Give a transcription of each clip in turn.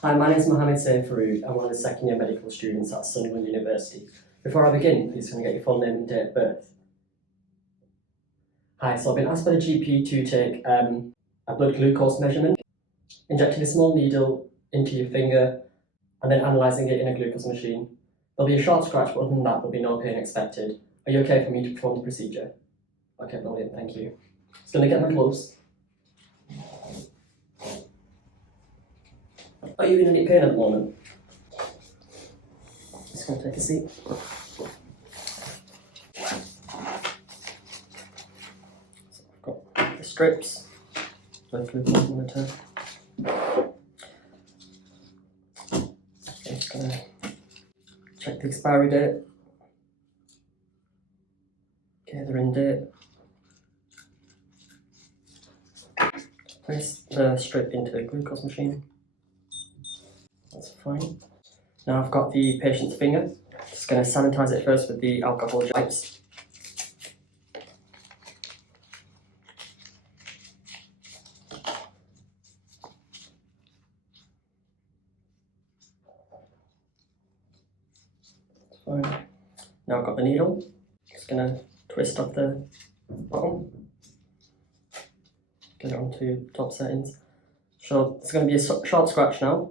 Hi, my name is Saif I. I'm one of the second year medical students at Sunderland University. Before I begin, please can I get your full name and date of birth? Hi, so I've been asked by the GP to take a blood glucose measurement, injecting a small needle into your finger and then analysing it in a glucose machine. There'll be a short scratch, but other than that, there'll be no pain expected. Are you okay for me to perform the procedure? Okay, brilliant, thank you. Just going to get my gloves. Are you in any pain at the moment? Just going to take a seat. So I've got the strips, blood glucose monitor. I'm just going to check the expiry date. Okay, they're in date. Place the strip into the glucose machine. That's fine. Now I've got the patient's finger. Just going to sanitize it first with the alcohol wipes. That's fine. Now I've got the needle. Just going to twist off the bottom. Get it onto top settings. So there's going to be a short scratch now.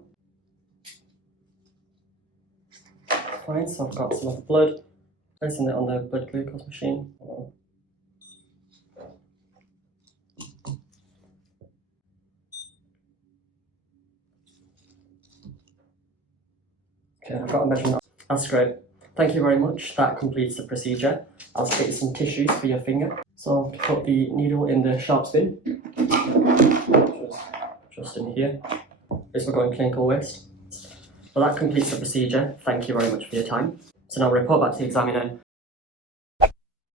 Fine, so I've got some of the blood, placing it on the blood glucose machine. Okay, I've got a measurement. That's great. Thank you very much. That completes the procedure. I'll take some tissues for your finger. So I'll put the needle in the sharps bin, just in here. This will go in clinical waste. Well, that completes the procedure. Thank you very much for your time. So now we'll report back to the examiner